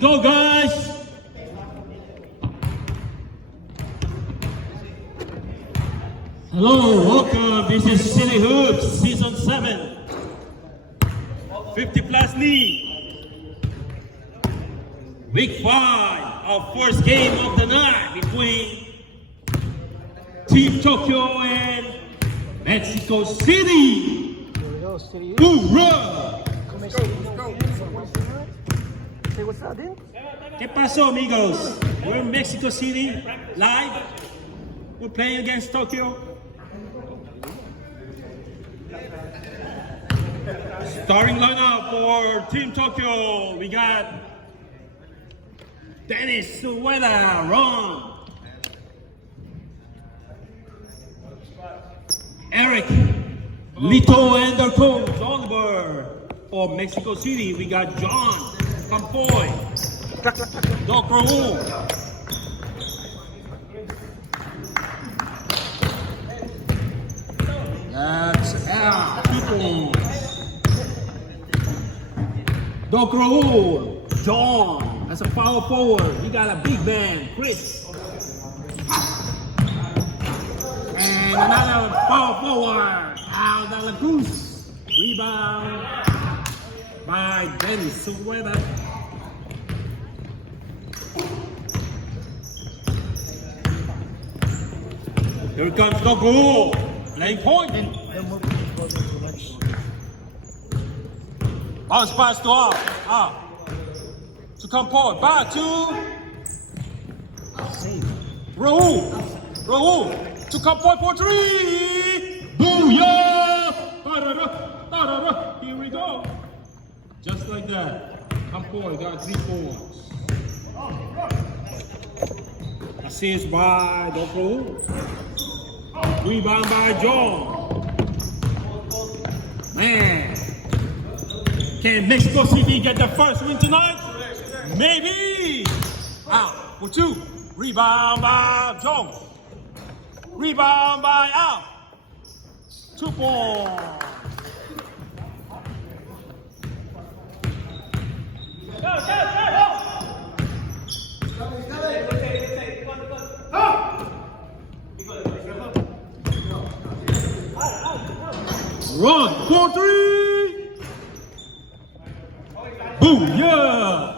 Let's go, guys! Hello, welcome. This is City Hoops, Season 7. 50 plus league. Week 5, our first game of the night between Team Tokyo and Mexico City. Hoorah! Say what's up, dude? ¿Qué pasó, amigos? We're in Mexico City, live. We're playing against Tokyo. Starting lineup for Team Tokyo, we got Dennis Sueda, Ron, Eric, Lito, and their coach Oliver. For Mexico City, we got John, Campoy, Doc Raul. That's our people. Doc Raul, John, that's a power forward. You got a big man, Chris. And another power forward, Al De La Cruz. Rebound by Dennis Sueda. Here comes Doc Raul, playing point. Bounce pass to out. To come forward. Back to Raul. To come forward for three. Booyah! Ta-da-da, here we go. Just like that. Come forward. Got 3 points. Assist by Doc Raul. Rebound by John. Man. Can Mexico City get the first win tonight? Maybe! Out for 2. Rebound by Jones. Rebound by Al. 2 points. Run for 3. Booyah!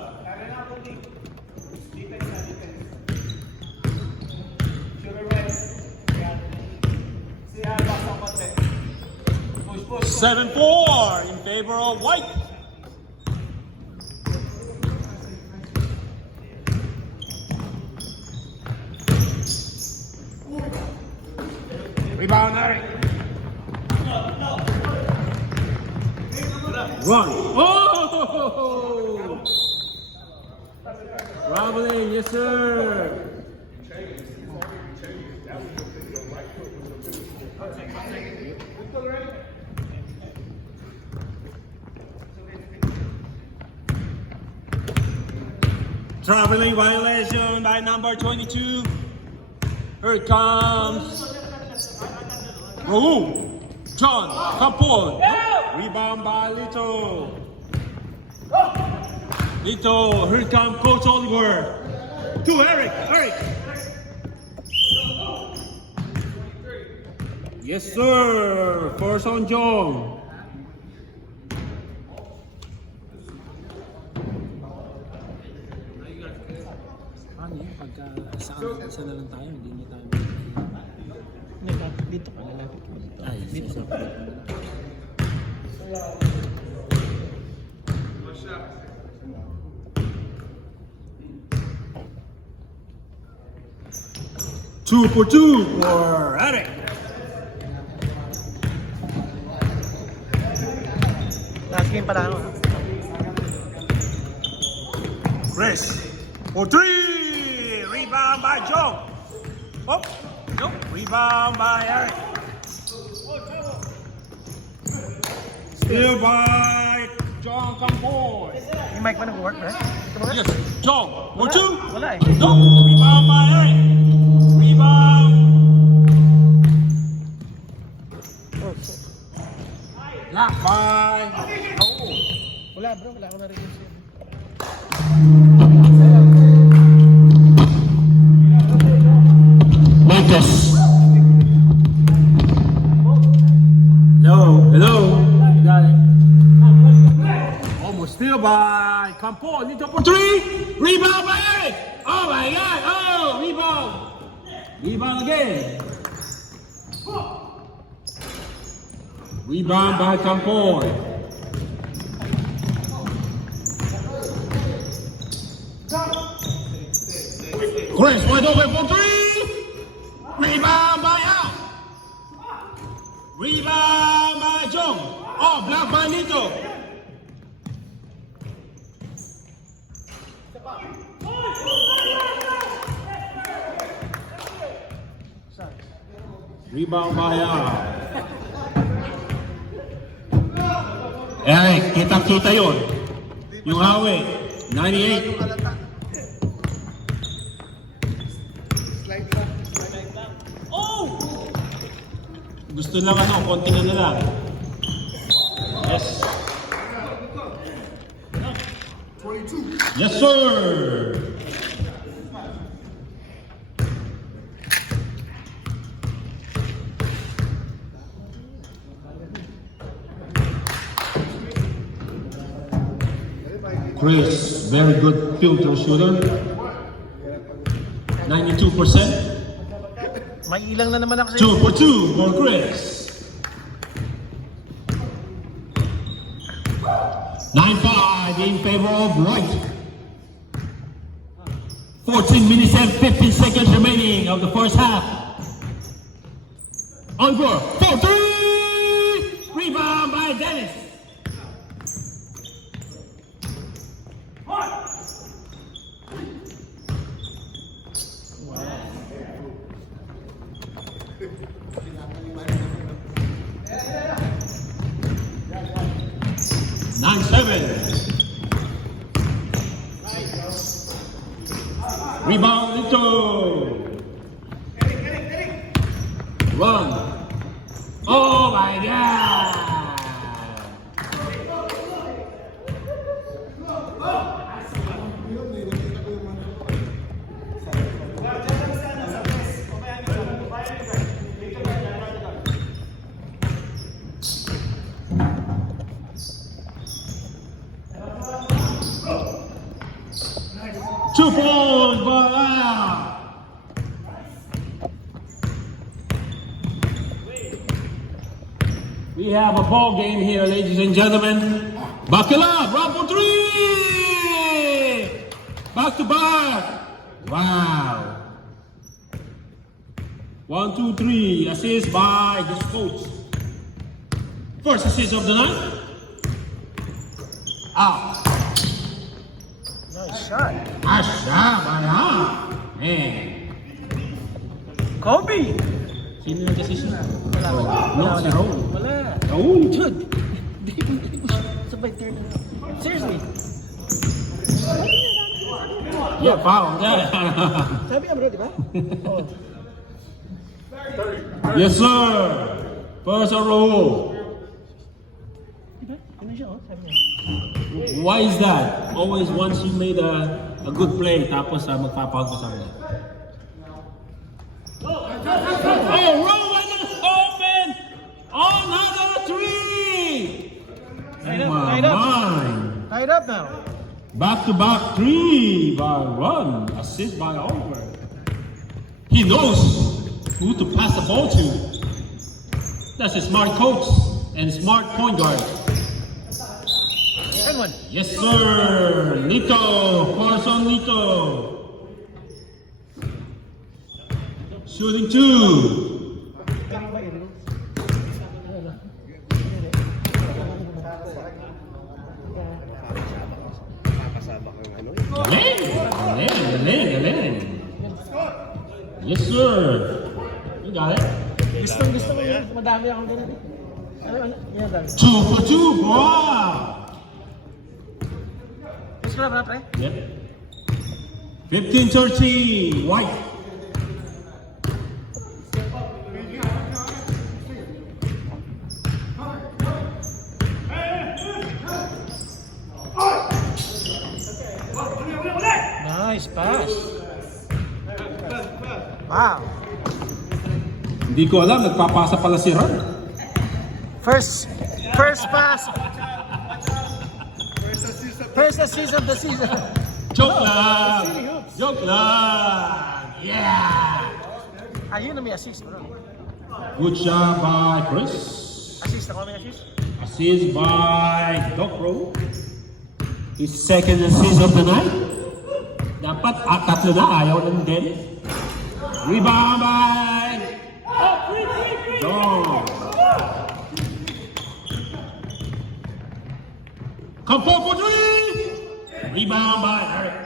(7-4) in favor of White. Rebound, Eric. Run. Oh! Traveling, yes sir. Traveling violation by number 22. Here it comes. Raul. John. Capone. Rebound by Lito. Lito. Here it comes Coach Oliver. To Eric. Eric. Yes sir. First on John. Isa na lang tayo, hindi na tayo. Dito ka lalapit mo. Ay, dito. Two for two for Eric. Last game pala ako. Chris for 3. Rebound by Joe. Oh, nope. Rebound by Eric. Still by John Campoy. Yung mic mo nag-work, right? Yes, John. For 2. Wala eh. No. Rebound by Eric. Rebound. Oh, shit. Lock by. Wala bro, wala ako na rin. Bridges. Hello. Got it. Almost steal by Campo. Nito for three. Rebound by Eric. Oh my God. Oh, rebound. Rebound again. Rebound by Campo. Chris wide open for three. Rebound by Al. Rebound by Jong. Oh, blocked by Nito. Rebound by Al. Eric, kitang-kita yun. Yung hawi. 98. Gusto lang konti na lang. Yes. Yes, sir. Chris, very good filter shooter. 92%. May ilang na naman ako sa 2 for 2 for Chris. 9-5 in favor of White. 14 minutes and 15 seconds remaining of the first half. Over for three. Rebound by Dennis. Nine seven. Rebound Lito. Run. Oh my God. Two points, but we have a ball game here, ladies and gentlemen. Buckle up, round for three. Back to back. Wow. 1, 2, 3. Assist by this coach. First assist of the night. Out. Nice shot. Asya, mana? Kobe! Sino nag-assist niya? Wala. Si Raul. Wala. Raul. Dude! Di ko sabay third na. Seriously? Yeah, foul. Yeah. Sabi ka bro, di ba? Oh. Yes, sir. First a Raul. Di ba? Ano siya, oh? Sabi niya. Why is that? Always once you made a good play, tapos magpapawag ka sa akin. Oh, Raul wide open! Another three! Tied up, My tied up. mind. Tied up now. Back-to-back three by Run. Assist by Oliver. He knows who to pass the ball to. That's a smart coach and smart point guard. Good one. Yes, sir. Nito. Force on Nito. Shooting two. Galing. Yes, sir. You got it. Gusto ko yun. Madami akong ganun eh. Ano? Yan, dami. 2 for 2. Wow. Gusto ko na, pre? Yep. 15-13. White. Nice pass. Wow. Hindi ko alam, nagpapasa pala si Ron. First pass. First assist of the season. Joke lang! Joke lang! Yeah! Ayun na may assist, bro. Good job by Chris. Assist ako, may assist. Assist by Doc Pro. His second assist of the night. Dapat tatlo na, ayaw ng Dennis. Rebound by John. Come for three! Rebound by Eric.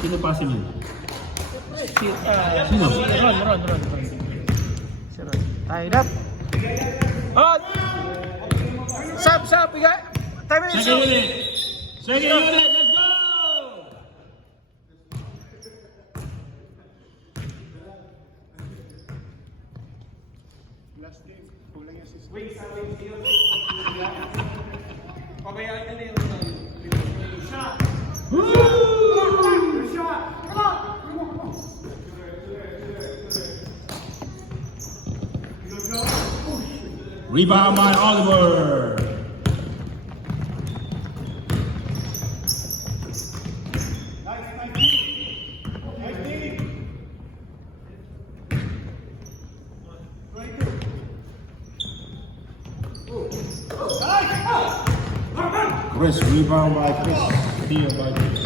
Sino passing yun? Sino? Ron. Si Ron. Tied up. Oh! Sub, we got... Time in, Second unit! Second unit, let's go! Rebound by Oliver. Chris, rebound by Chris. Steal by Chris.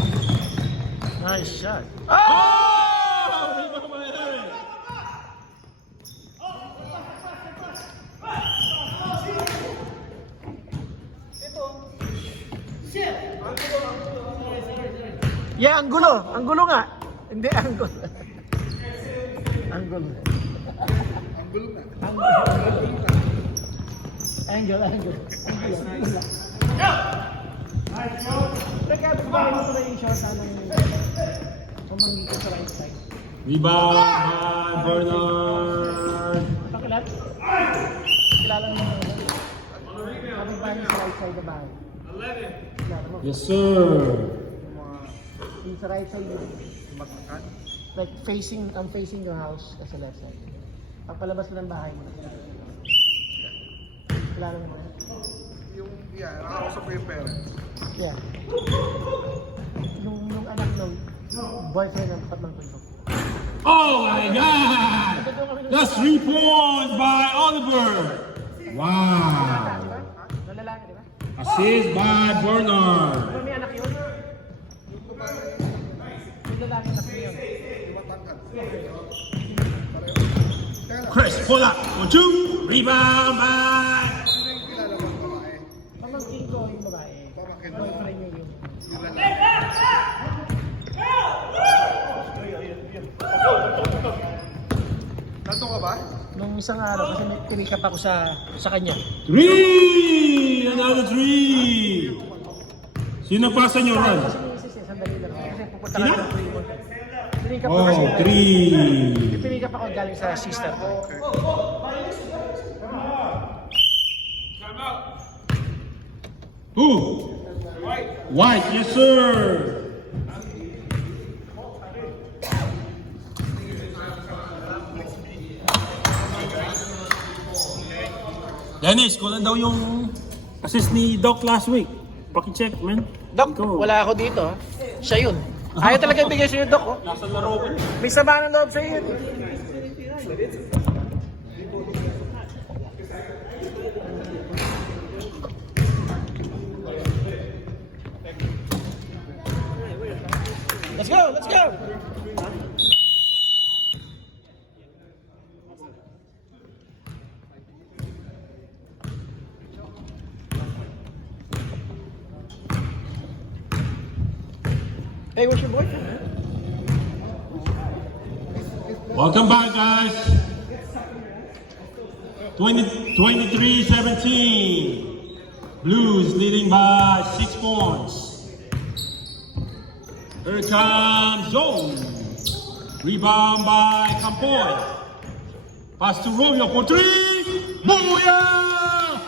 Nice shot. Oh! Rebound by Eric. Yeah, ang gulo. Ang gulo nga. Hindi, ang gulo. Ang gulo. Angle. Teka, babae mo pala yung shot ng pumanggi ko sa right side. Rebound by Bernard. Pakilat? Kilala mo naman. Kapag ba sa right side na bahay? 11. Yes, sir. Yung sa right side yun. Like I'm facing your house sa left side. Papalabas mo ng bahay mo. Kilala mo naman. Nakausap ko yung parents. Yeah. Nung anak nung boyfriend ng Patman Punto. Oh my God! That's 3 points by Oliver. Wow. Nalalaki, di ba? Assist by Bernard. Diba may anak yun? May lalaki anak yun. Chris, pull up. 1-2. Rebound by... Pamangkin ko yung babae. Boyfriend niya yun. Nato ka ba? Nung isang araw, kasi may pinikap ako sa kanya. 3! Another 3! Sino pasa nyo, Ron? Kasi may isis eh, sandali lang. Kasi pupunta Sino? ka ng Fremont. Pinikap ko Oh, kasi. 3. Pinikap ako galing sa sister ko. Who? White, yes sir. Dennis, kulang daw yung assist ni Doc last week. Paki-check, man. Dok, wala ako dito. Siya yun. Ayaw talaga bigay sa'yo, Dok. Oh. Nasa laro ko. May sama ng loob sa'yo yun. Let's go! Let's go! Hey, what's your boyfriend? Welcome back, guys. 23-17. Blues leading by 6 points. Here comes Zone. Rebound by Campoy. Pass to Romeo for 3. Booyah!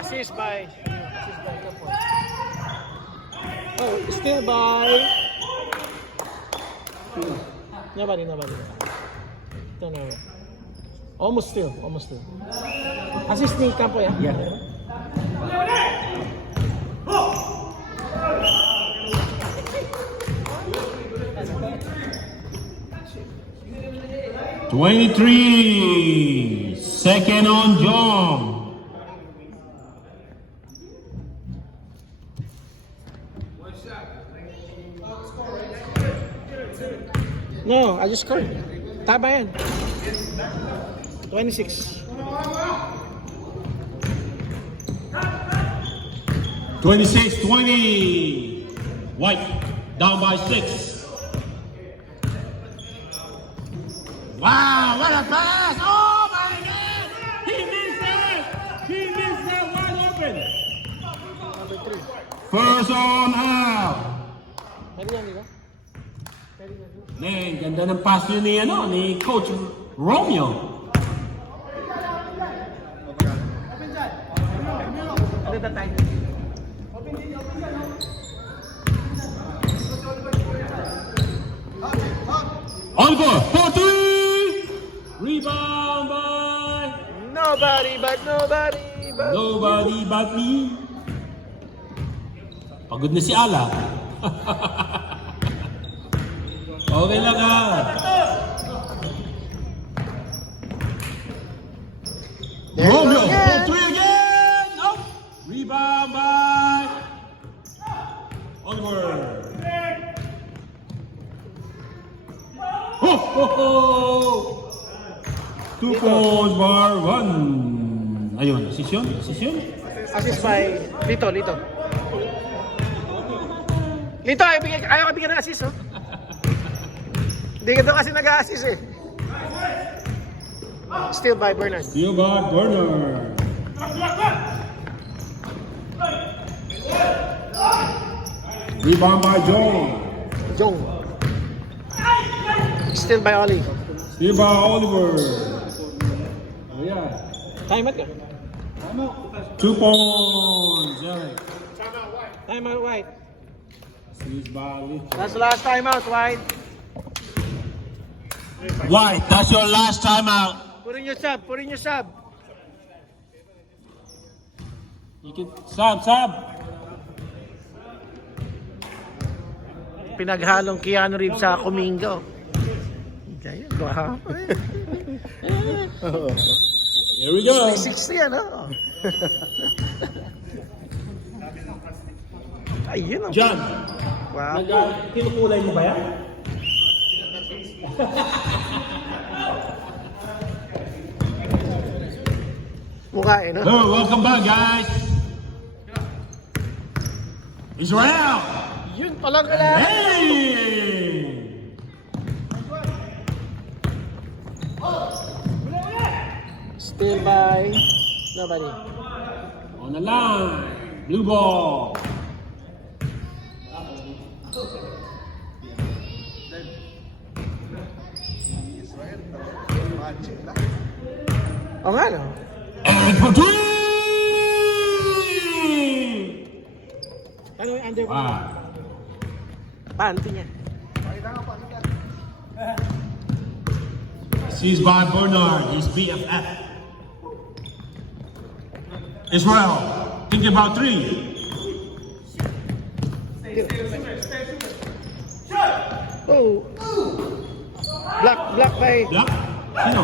Assist by Campoy. Oh, still by Nobody. No. Almost still. Assist ni Campo yan? Yeah. "23. Second on Jong. No, I just scored. Tama yan. 26. 26-20. White down by 6. Wow, what a pass! Oh my God! He missed that wide open. Number 3. First on out. Pwede yan, di ba? Man, ganda ng pass yun ni Coach Romeo. Ano the time? Oliver, 4-3. Rebound by Nobody but nobody but me. Pagod na si Ala. Okay lang Romeo, 4-3 again. Oh. Rebound by Oliver. Two points bar one. Ayun, assist yun? Assist by Lito. Lito, ayaw ka bigyan ng assist, oh. Hindi ka daw kasi nag-assist eh. Still by Bernard. Steal by Bernard. Rebound by Jong. Still by Oli. Steal by Oliver. Yeah. Time out ka. 2 points. Eric. Time out, White. Seized by Lito. That's the last time out, White. White, that's your last timeout. Put in your sub. You can sub. Pinaghalong Keanu Reeves sa Kumingo. Kaya, wow. Here we go. 360 ano? Ayun ang. John, Wow. kinukulay mo ba yan? Mukha eh, no? Hello, welcome back, guys. Israel. Yun palang kala. Hey! Still by nobody. On the line, blue ball. O nga, no? And for three! Ano yung under? Wow. Panty niya. Seized by Bernard, his BFF. Israel, thinking about 3. Oh. Block by Block. Sino?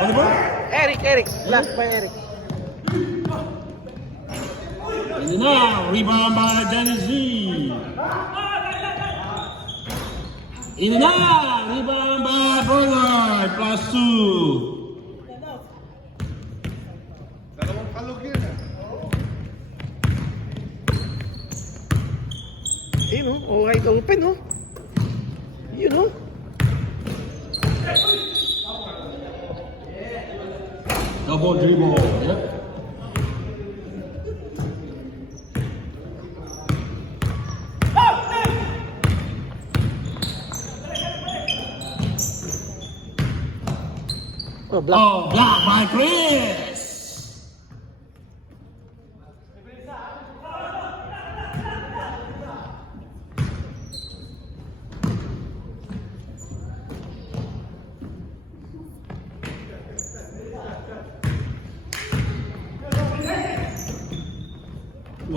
Oliver? Eric. Block by Eric. And now, rebound by Dennis Z. In and out, rebound by Bernard, +2. Dalawang kalog yun Ayun, oh. Wide open, oh. Yun, oh. Double dribble. Yep. Oh, block. Oh, block by Chris.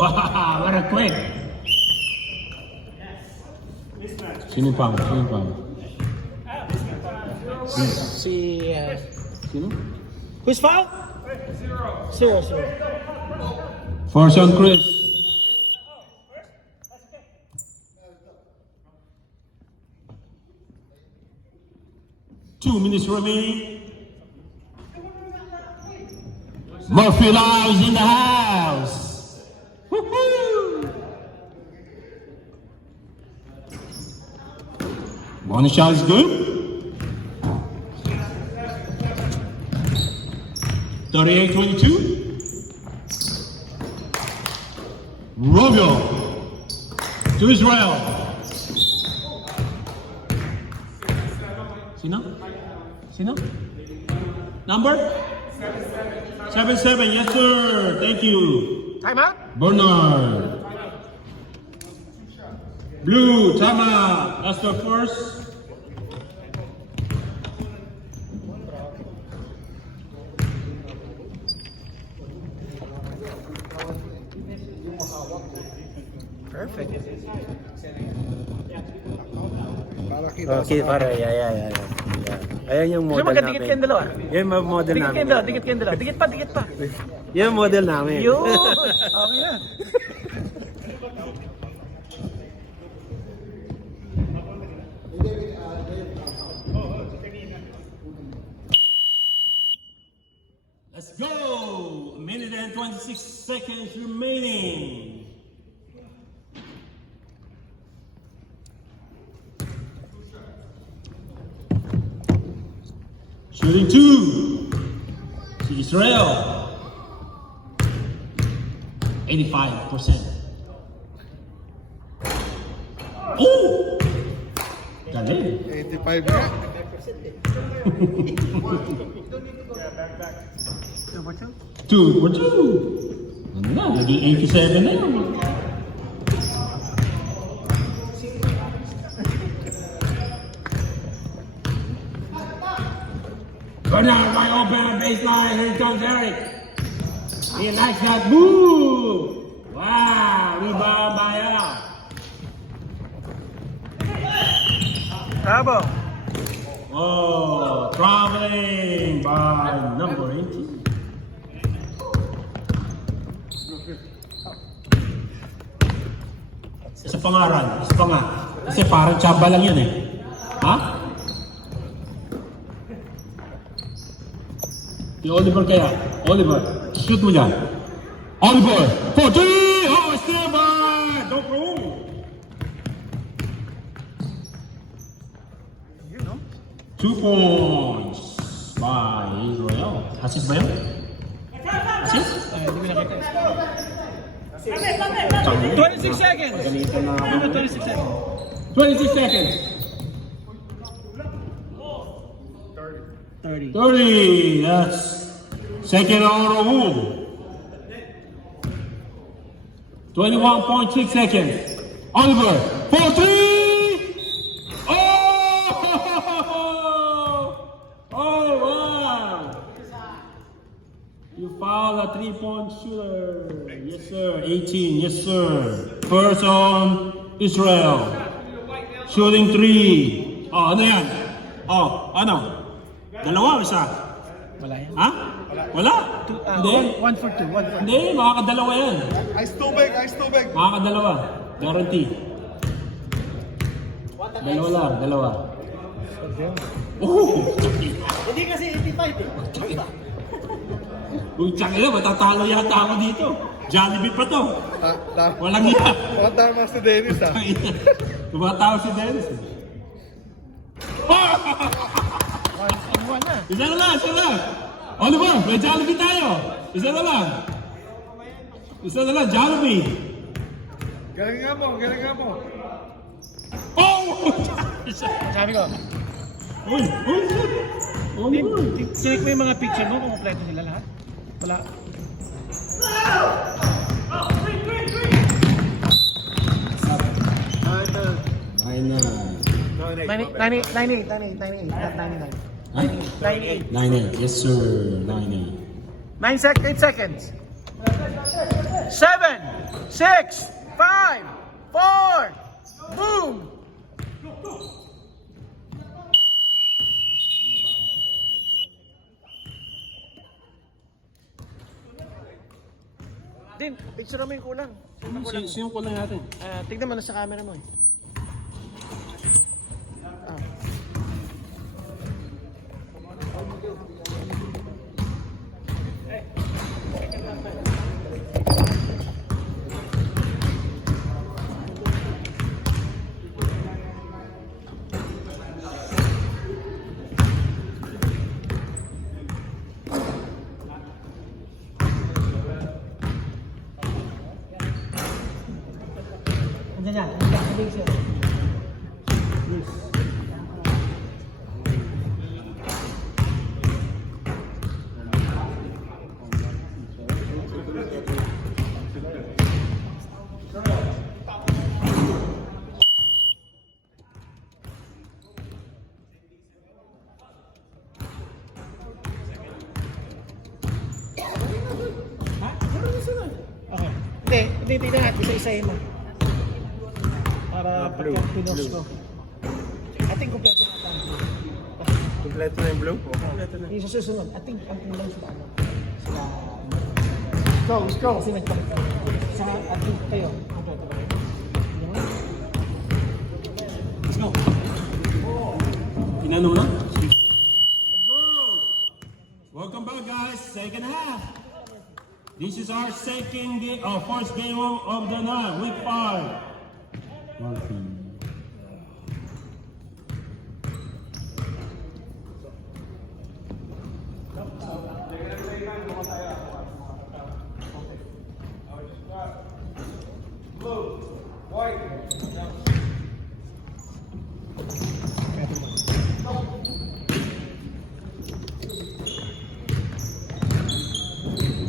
Wow, what a quick. Sino pa? Si... Sino? who's foul? Zero. Force on Chris. Two minutes remaining. Murphy Lives in the house. Woohoo! Bonus shot is good. 38-22. Rubio to Israel. Sino? Number? 7-7. Yes, sir. Thank you. Time out? Bernard. Blue, timeout. That's the first. Perfect. Okay, pare, yeah. Ayan yung Gusto model magkadikit kayong dalawa? Yan yung model Dikit namin. kayong dalawa. Dikit pa. Yan yung model namin. Yun! Okay na. Let's go! A minute and 26 seconds remaining. Shooting two. To Israel. 85%. Oh! Galing. 85 nga. 2 for 2. Ano na, naging 87 na yun. Bernard by open baseline. Here comes Eric. He likes that move. Wow, rebound by Al. Bravo. Oh, traveling by number 18. Sa pangaran, isa pa nga. Kasi parang tsaba lang yun eh. Ha? Si Oliver kaya. Oliver, shoot mo dyan. Oliver, 40! Oh, still by! Don't go! You know? 2 points by Israel. Assist ba yun? Assist? Hindi ko nakita. 26 26 seconds. 26 seconds. 26 seconds. 30. 30. That's second on the move. 21.6 seconds. Oliver, 4-3. Oh, wow. You foul a 3-point shooter. Yes, sir. 18. Yes, sir. First on Israel. Shooting 3. Oh, ano yan? Oh, ano? Dalawa o isa? Wala yan. Ha? Wala? Hindi? 1 for 2. 1 for 2. Hindi, makakadalawa yan. Ice tubig. Makakadalawa. Guarantee. Dalawa. Oh! Hindi kasi 85 eh. Uy, tsaka lang, matatalo yata ako dito. Jollibee pa to. Walang iya. Tama si Dennis ah. Tumatawa si Dennis. Oh! 1 na. Isa na lang. Oliver, may Jollibee tayo. Isa na lang, Jollibee. Galing nga mo. Oh! Sabi ko, Uy! Oliver! sinik mo yung mga picture mo kung kompleto sila lahat. Wala. Ay na. 98, not 99. 98. 9-8. Yes, sir. 9-8. 8 seconds. 7, 6, 5, 4, boom! Din, picture mo yung kulang. Sino ko lang natin? Tignan mo na sa camera mo eh. Ah. Andiyan yan. Sabihin siya. Okay. Hindi, tignan natin. Isa-isahin mo. Para pagka pinos ko. I think kompleto na tayo. Kompleto na yung blue? Kompleto na. Yung susunod, I think ang kulang sila ano. Sila... Let's go! Kasi nagpalit tayo. Sa I think kayo. Kompleto na. Let's go. Inano na? Let's go. Welcome back, guys. Second half. This is our second game, first game of the night, week 5.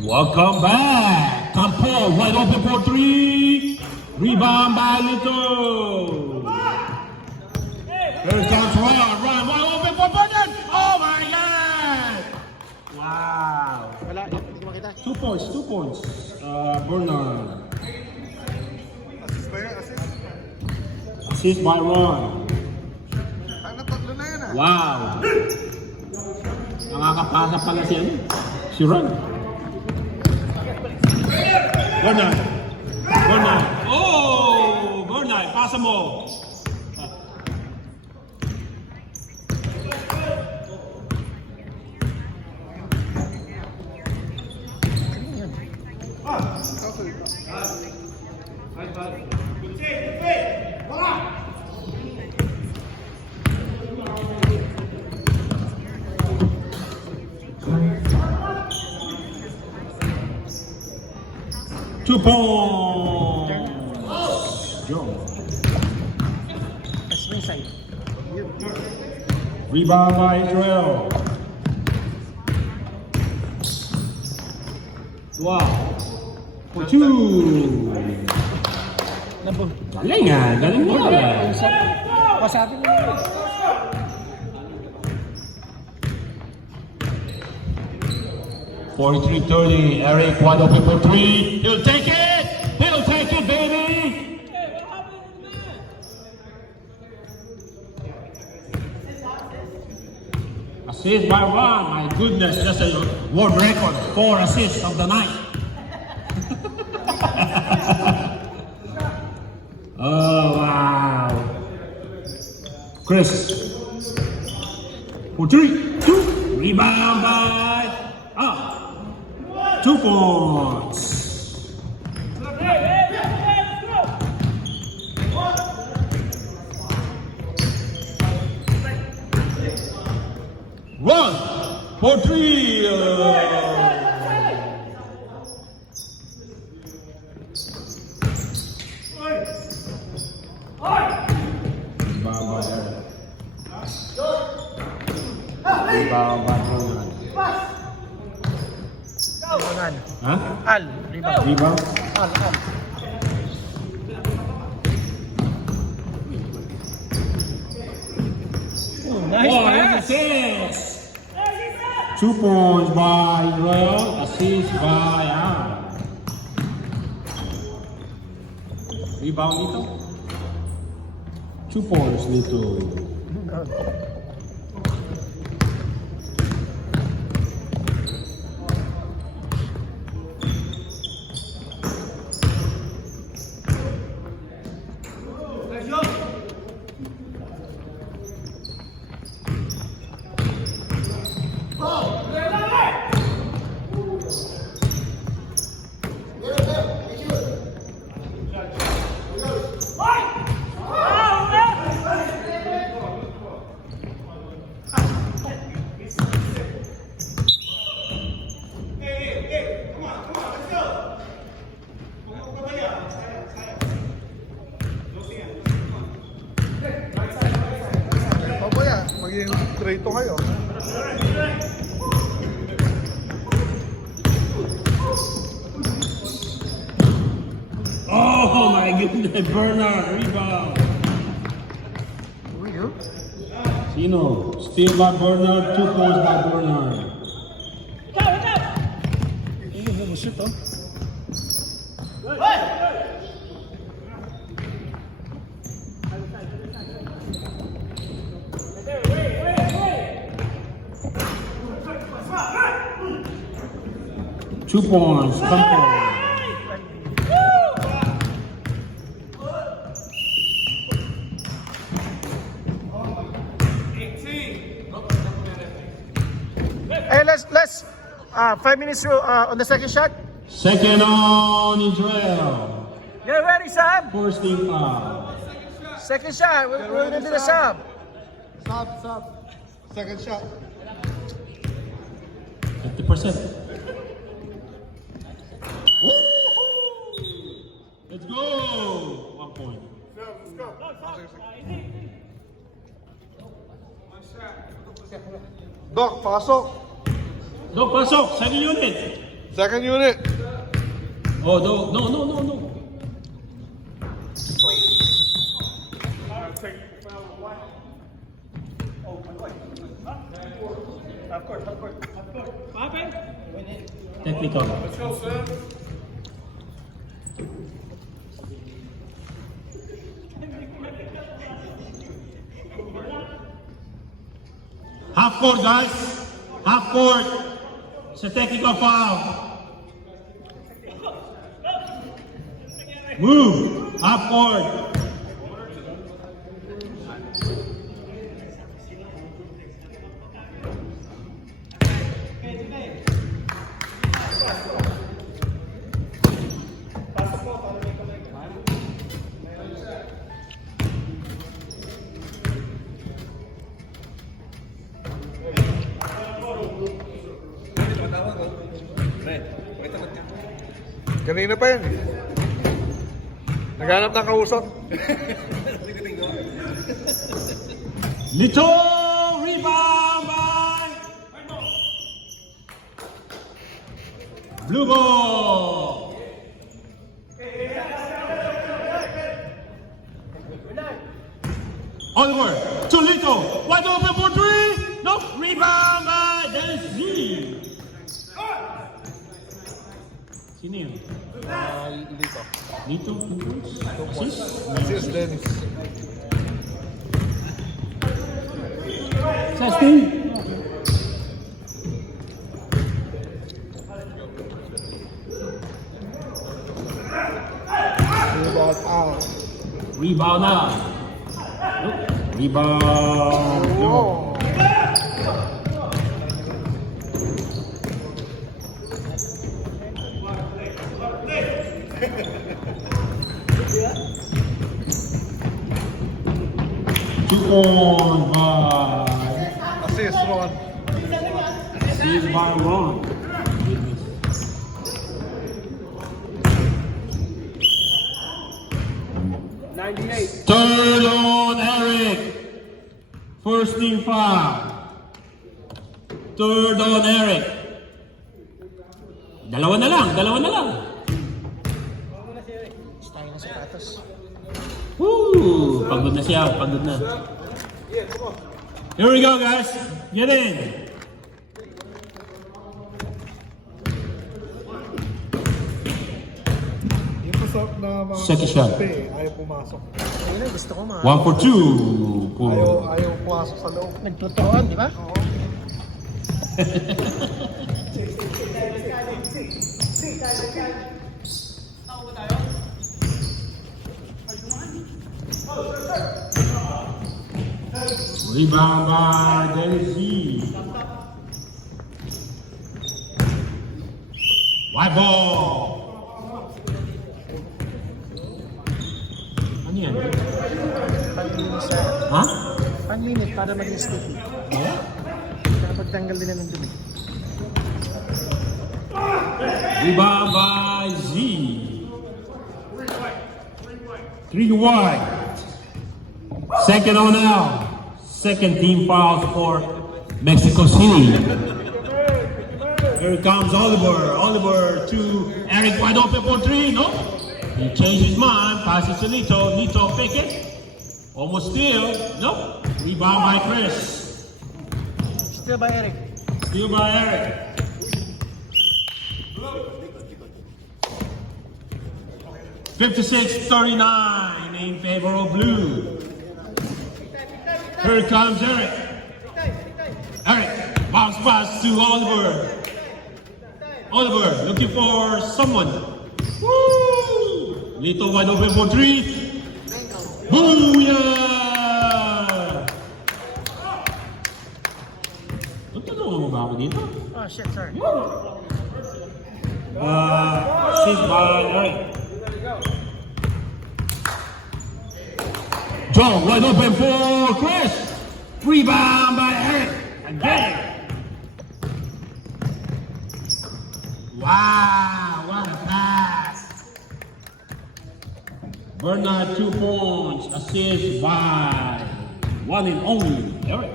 Welcome back. Campo wide open for 3. Rebound by Lito. Here comes Ryan wide open for Bernard. Oh my God! Wow. Wala, hindi ko makita. 2 points. Bernard. Assist ba yan? Assist? Assist by Ron. Ano, tatlo na yan ah. Wow. Nakakapasa pala si ano? Si Ron. Bernard. Oh! Bernard, pasa mo. Two points. Jones. That's my side. Rebound by Israel. Wow. For 2. Nabog. Galing mo. Pasabi mo na. 43-30. Eric wide open for 3. He'll take it. Baby. Assist by Ron. My goodness, that's a world record. 4 assists of the night. Oh, wow. Chris. For 3, 2. Rebound by 2 points. Run for 3. Rebound by Ronan. Ronan. Huh? Al. Rebound. Rebound? Al. Oh, nice pass. Assist. 2 points by Royal. Assist by Al. Rebound dito. 2 points dito. Mamaya, magiging trito kayo. Oh my goodness, Bernard, rebound. Sino? Steal by Bernard, 2 points by Bernard. Two points, come on. Hey, let's 5 minutes on the second shot. Second on Israel. Get ready, Sam. First team foul. Second shot. We're going to do the sub. Sub. Second shot. 50%. Let's go! 1 point. Doc, pasok. Dog, pasok! Second unit! Second unit. Oh, no. Technical. Half court, guys. Half court. It's a technical foul. Move. Half court. Kanina pa yan. Naghanap ng kausap. Lito rebound by Blue Ball. Onward to Lito. Wide open for 3. No rebound by Dennis Z. Sino yun? Dito. Lito? Assist? Assist Dennis. Testing. Rebound out. Rebound na. Rebound. Oh. Two on by. Assist Ron. Seized by Ron. Third on Eric. First team foul. Third on Eric. Dalawa na lang. Tayo na sapatos. Woo! Pagod na siya, pagod na. Here we go, guys. Get in. Yung pasok na mga Second shot. kape, ayaw pumasok. Ayun na, gusto ko mga 1 for 2. Ayaw pumasok sa loob. nagtuturoan, di ba? Oo. Rebound by Dennis G. White ball. Ano yan? Panlinis sa... Ha? Panlinis para maging sticky. Oh? Nakapagtanggal din ng dumi. Rebound by Z. 3 wide. Second on out. Second team foul for Mexico City. Here comes Oliver. Oliver to Eric, wide open for 3. No. He changed his mind. Passes to Nito. Nito pick it. Almost steal. Nope. Rebound by Chris. Still by Eric. Steal by Eric. $56-39 in favor of blue. Here comes Eric. Eric, bounce pass to Oliver. Oliver looking for someone. Woo! Little wide open for 3. Booyah! Tutulungan mo ba ako dito? Oh shit, sorry. Assist by Eric. Joe, wide open for Chris. Rebound by Eric. Again. Wow, what a pass. Bernard 2 points. Assist by one and only Eric.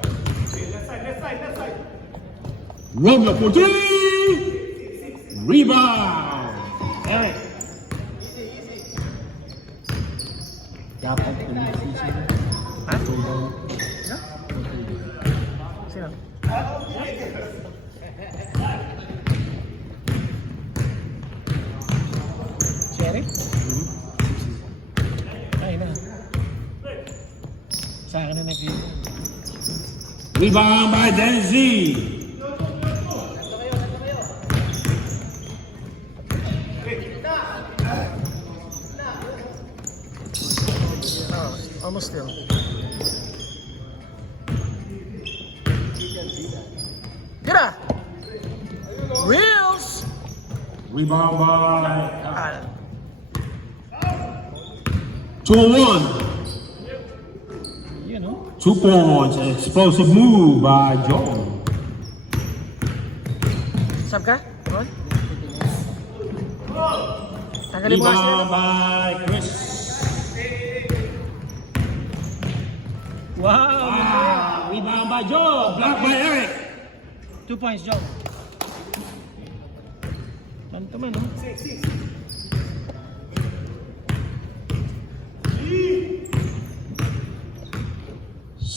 Romeo for 3. Rebound. Eric. Dapat tumisisi. Ha? Sino? Cherry? Ay na. Sa akin na nag-iwan. Rebound by Denzi. Oh, almost still. Get up! Reels! Rebound by Ah, 2-1. you know. 2 points. Explosive move by John. Sab ka? Come on. Tanggalin mo kasi. Rebound by Chris. Wow! Ah, rebound by Joe. Blocked by Eric. 2 points, Joe. Tanto man, no?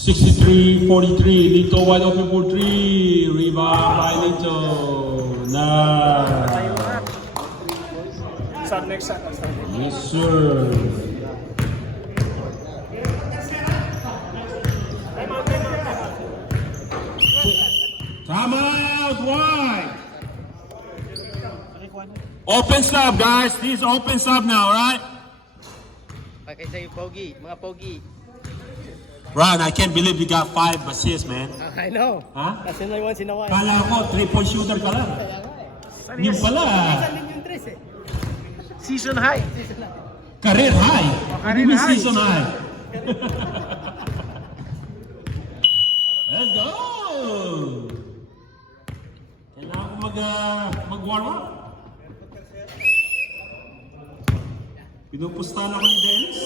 $63-43. Lito wide open for 3. Rebound by Lito. Nah. Tayo nga. Saan next shot? Yes, sir. Time out wide. Open sub, guys. This is open sub now, right? Pakay sa'yo, Pogi. Mga Pogi. Ron, I can't believe you got 5 assists, man. I know. Huh? Kasi na once in a while. Kala ko, 3-point shooter ka lang. Yung pala, Yung tres eh. Season high. career high. career Hindi high. season high. Let's go! Kailangan ko mag-warm up. Pinupustahan ako ni Dennis.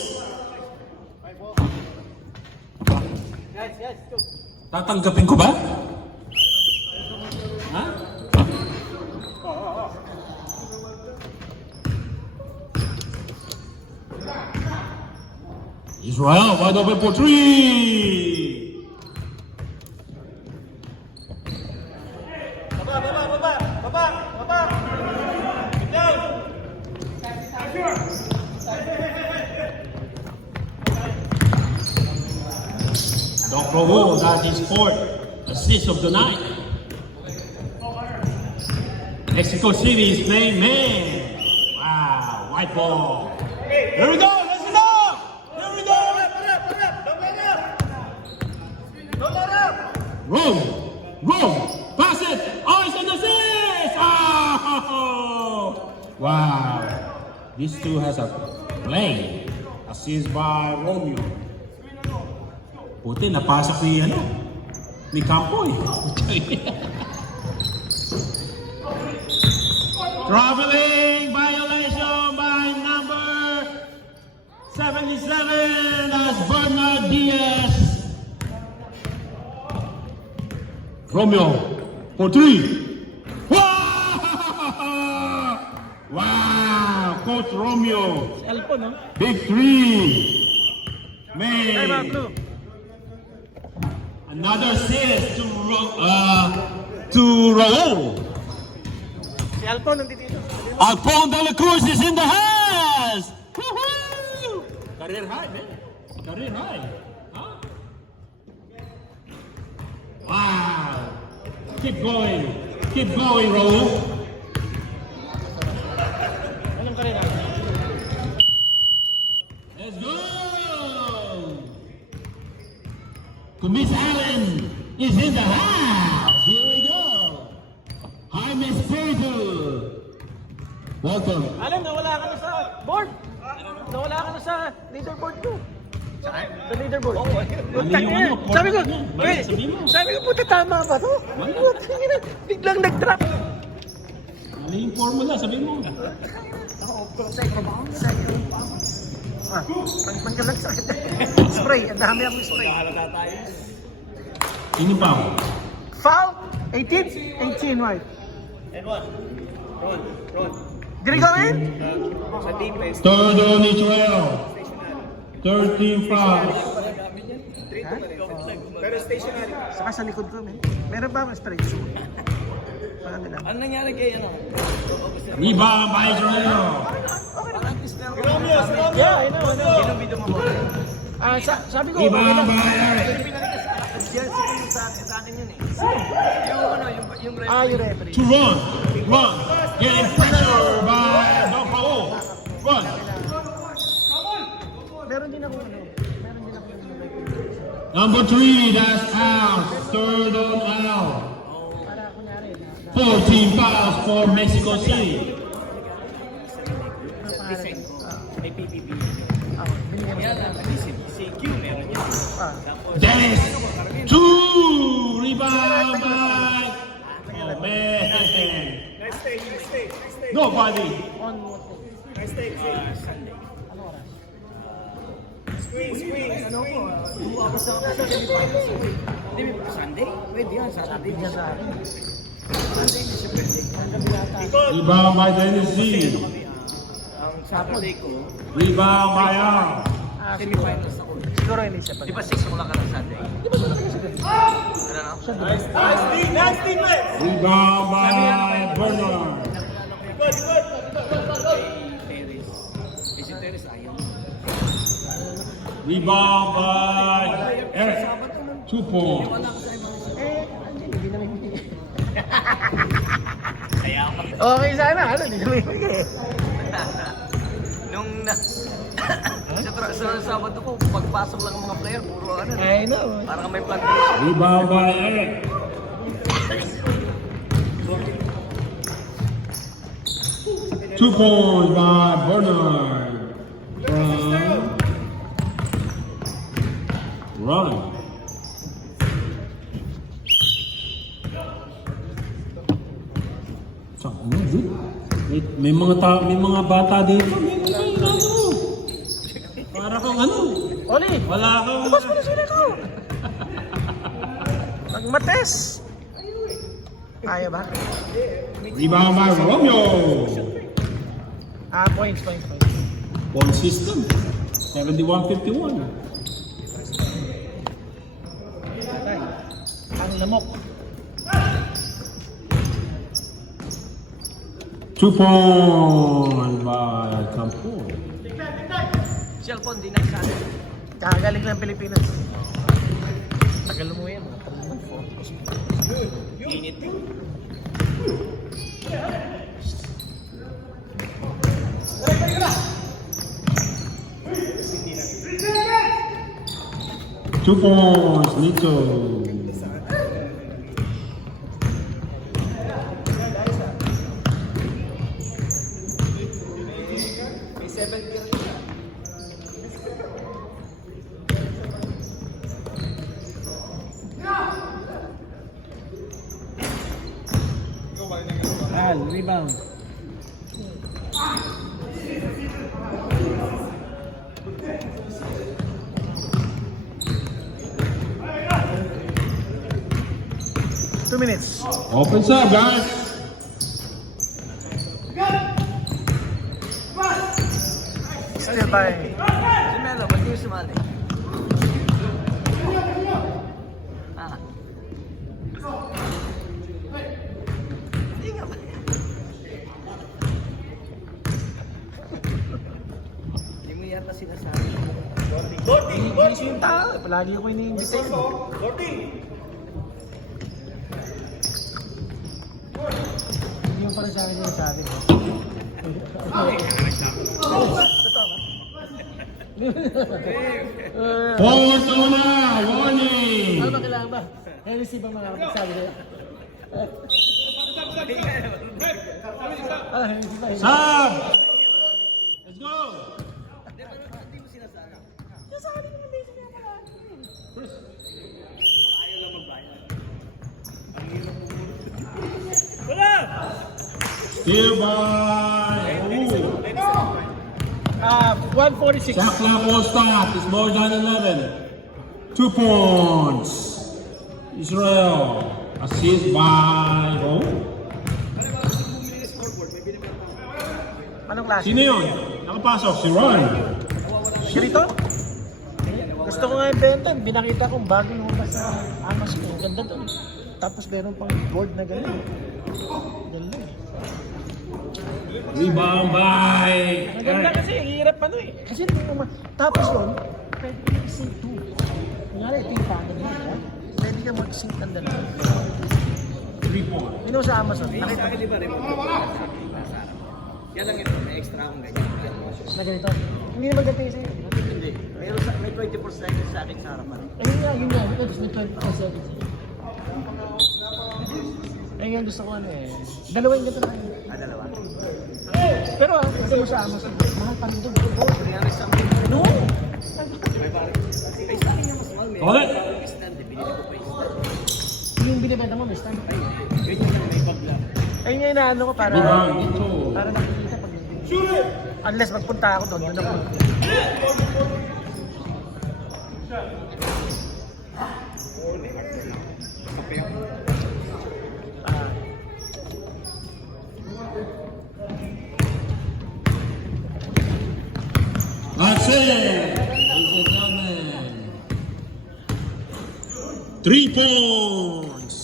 Guys, go. Tatanggapin ko ba? Ha? Israel, wide open for 3! Baba! Get down! Don't provoke, that is fourth assist of the night. Mexico City is playing man. Wow, white ball. Here we go, let's go! Here we go! Roll, pass it! Oh, it's an assist! Oh! Wow, these two has a play. Assist by Romeo. Puti, napasok ni Campoy. Traveling violation by number 77, that's Bernard Diaz. Romeo for three. Wow! Wow! Coach Romeo. Alpo, no? Big three. Man. Another assist to Raul. Si Alpo, nandito dito. Alphonse de la Cruz is in the house. Woohoo! Career high, man. Career high. Huh? Wow. Keep going. Keep going, Raul. Anong ka rin ah? Let's go! Miss Allen is in the house. Here we go. Hi, Miss Pedro. Welcome. Alam, nawala ka na sa board. Nawala ka na sa leaderboard ko. Sa leaderboard. Sabi ko, wait, sabi ko, puta tama ba to? Biglang nag-drop. Mali yung formula, sabihin mo. Second. Panggalag sa spray, ang dami akong spray. Sino pa? Foul, 18, right. Did it go in? Third on each rail. 13 fouls. Saka sa likod ko, man. Meron ba ang spray? Parang nila. Ano nangyari kay Rebound by Israel. Yeah, I know. Sabi ko, Rebound by Eric. Sa akin yun eh. Yung yung referee. To run. Getting pressure by Don Paul. Run. Meron din ako Number 3, that's out. Third on out. para kunyari 14 fouls for Mexico City. may PPP. Binigyan mo. Yan lang, si Q meron yan. Dennis, 2 rebound by. Oh man. Nice stay. Nobody. On what? Sunday. Ano oras? Squeeze. Ano ko? Buwakas na ako sa Hindi, Sunday? Pwede yan, Saturday. Bigyan sa akin. Sunday, Mr. President. Rebound by Dennis Z. Ang Saturday ko, Rebound by Al. semifinals ako. Siguro hindi siya pa. Di ba 6 o'clock ka ng Sunday? Di ba talaga siya ganun? Ano na? Nice defense. Rebound by Bernard. Perez. Si Perez ayaw. Rebound by Eric. 2 points. Hindi naman hindi. Kaya ako. Okay sana, hindi naman hindi. Nung na... sa Sabado ko, pagpasok lang ng mga player, puro ano. I know. Parang may plantation. Rebound by Eric. 2 points by Bernard. Run. May mga bata dito. Para kang ano? Oli! Wala kang... Labas mo na sila ko! Magmates! Kaya ba? Rebound by Romeo. Points. Point system. 71-51. Ang lamok. 2 points by Campo. Si Alphonse, di na isa. Kakagaling ng Pilipinas. 2 points, Nico. May 7 gear. 2 minutes. Opens up, guys. Still by Si Melo, ba't di sumali? Ah. Hindi nga ba? Hindi mo yata sinasabi. English yung tao. Palagi ako ini-English sa'yo. Hindi yung pala sa akin yung sabi ko. Forward zone, warning. Ano ba kailangan ba? Hennessy ba mga kapagsabi nila? Hennessy ba? Sub. Let's go. Still by. 146. Shot clock won't stop. It's more than 11. 2 points. Israel. Assist by. Oh. Anong klase? Sino yun? Nakapasok. Si Ron. Shirito? Gusto ko nga ibenta. Binakita kong bagong lumabas sa Amazon. Ang ganda doon. Tapos meron pang board na gano'n. Ganda eh. Rebound by. Ang ganda kasi, ang hirap ano eh. Kasi tapos yun, pwede ka mag-sync 2. Kunyari, ito yung pattern mo. Pwede ka mag-sync ang dalawa. 3 points. Yun ako sa Amazon. Nakita ko Di ba rin? Yan lang ito, may extra akong ganyan. na ganito. Hindi naman ganito yung sa'yo. Hindi. May 24 seconds sa akin sa harapan. Ayun nga, yun nga. Ito, may 20 seconds. Ayun nga gusto ko ano eh. Dalawa yung ganito na yun. Dalawa. Pero ito mo sa Amazon. Mahal pa rin doon. Nangyari sa akin. No! Ay, sa akin yung mas mahal. May Okay. stand. Binili ko pa yung stand. Yung binibenta mo, may stand. Yun yung may bag lang. Ayun nga inaano ko para Rebound dito. para nakikita pag unless magpunta ako doon, doon ako. Ah, That's it. Ladies and gentlemen. 3 points.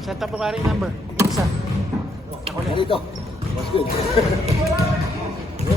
set up mo ka rin number. Isa. Ako na. Dito. Was good.